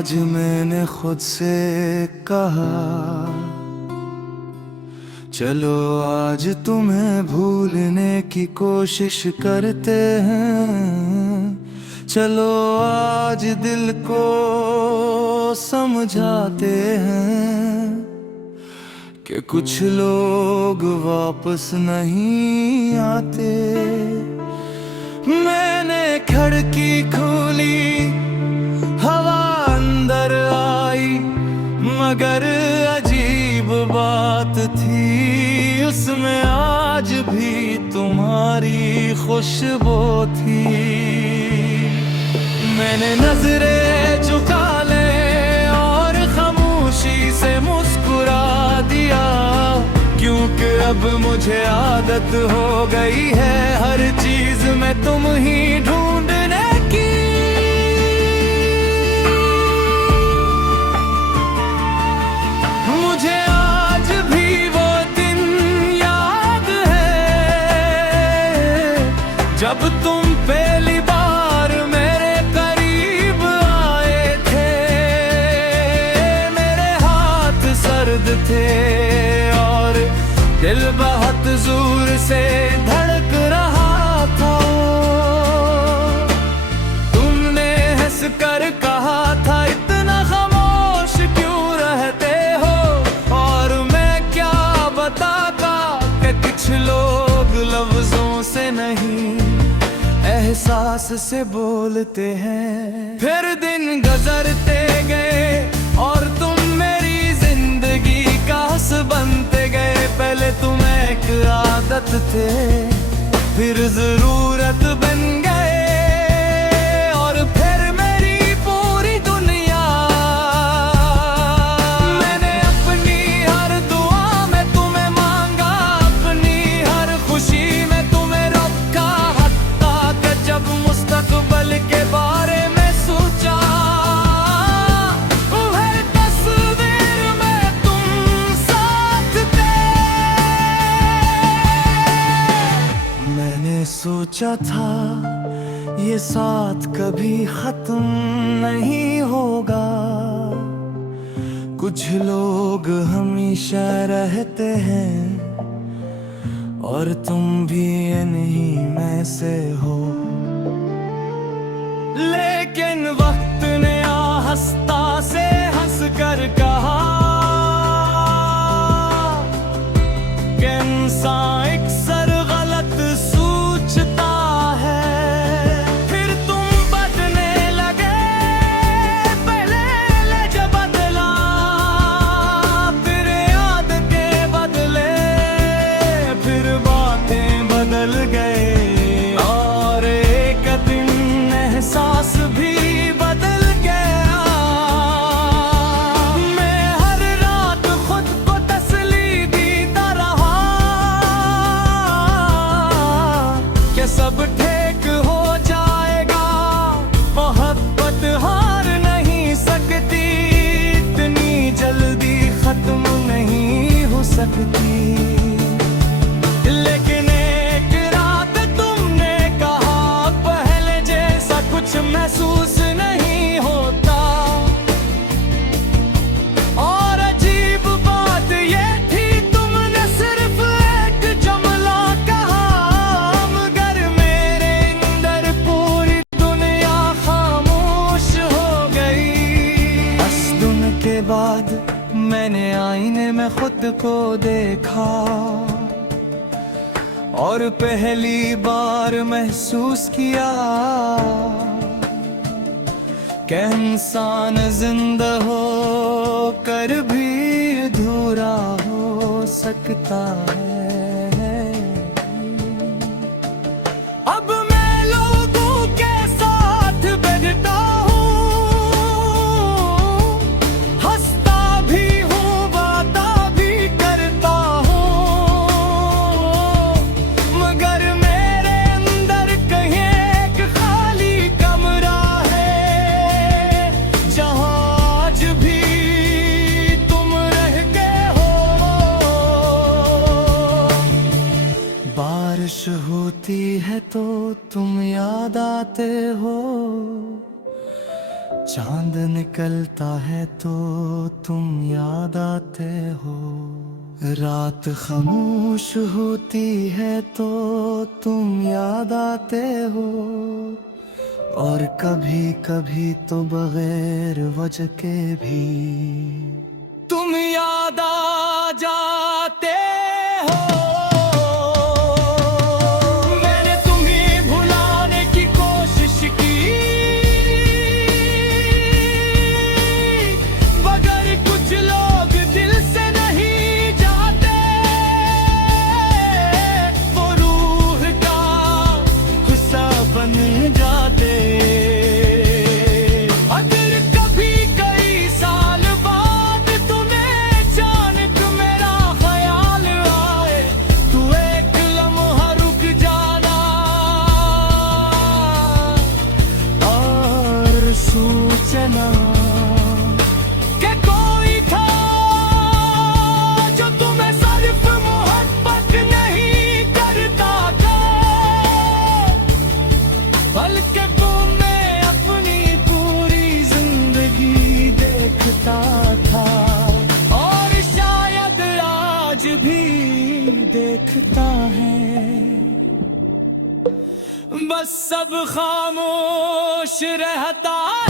आज मैंने खुद से कहा, चलो आज तुम्हें भूलने की कोशिश करते हैं। चलो आज दिल को समझाते हैं कि कुछ लोग वापस नहीं आते। मैंने खिड़की खोली, हवा अंदर आई, मगर अजीब बात थी उसमें आज भी तुम्हारी खुशबू थी। मैंने नजरें झुका ले और खामोशी से मुस्कुरा दिया, क्योंकि अब मुझे आदत हो गई है हर चीज में तुम ही ढूंढने की। मुझे आज भी वो दिन याद है जब तुम पहली बार मेरे करीब आए थे। मेरे हाथ सर्द थे और दिल बहुत जोर से धड़क रहा था। तुमने हंस कर कहा था इतना खामोश क्यों रहते हो, और मैं क्या बताता कि कुछ लोग लफ्जों से नहीं एहसास से बोलते हैं। फिर दिन गुजरते गए और तुम मेरी जिंदगी का हिस्सा बनते गए। पहले तुम एक आदत थे, फिर जरूरत बन गए, और फिर मेरी पूरी दुनिया। मैंने अपनी हर दुआ में तुम्हें मांगा, अपनी हर खुशी में तुम्हें रखा, हत्ता कि जब मुस्तकबल के बारे में सोचा, हर तस्वीर में तुम साथ थे। मैंने सोचा था ये साथ कभी खत्म नहीं होगा, कुछ लोग हमेशा रहते हैं और तुम भी इन्हीं में से हो। लेकिन वक्त ने आहिस्ता से हंस कर कहा कि इंसान अक्सर गलत सोचता है। फिर तुम बदलने लगे, पहले लहजा बदला, फिर आदतें बदले, फिर बातें बदल गए, और एक दिन एहसास भी बदल गया। मैं हर रात खुद को तसल्ली देता रहा कि सब ठीक हो जाएगा, मोहब्बत हार नहीं सकती, इतनी जल्दी खत्म नहीं हो सकती। लेकिन एक रात तुमने कहा पहले जैसा कुछ महसूस नहीं होता, और अजीब बात ये थी तुमने सिर्फ एक जुमला कहा, मगर मेरे अंदर पूरी दुनिया खामोश हो गई। 10 दिन के बाद मैंने आईने में खुद को देखा, और पहली बार महसूस किया कि इंसान जिंदा हो कर भी अधूरा हो सकता है। अब मैं लोगों के साथ बैठता हूँ, हंसता भी हूँ, वादा भी करता हूँ, मगर मेरे अंदर कहीं एक खाली कमरा है, जहाँ आज भी तुम रह गए हो। बारिश होती है तो तुम याद आते हो, चांद निकलता है तो तुम याद आते हो, रात खामोश होती है तो तुम याद आते हो, और कभी कभी तो बगैर वजह के भी तुम याद आ जाते हो। मैंने तुम्हें भुलाने की कोशिश की, मगर कुछ लोग दिल से नहीं जाते, वो रूह का हिस्सा बन जाते। अगर कभी कई साल बाद तुम्हें अचानक मेरा ख्याल आए, तू एक लम्हा रुक जाना और सोचना कि कोई था जो तुम्हें सिर्फ मोहब्बत नहीं करता था, बल्कि तुम्हें अपनी पूरी जिंदगी देखता था, और शायद आज भी देखता है। बस सब खामोश रहता है।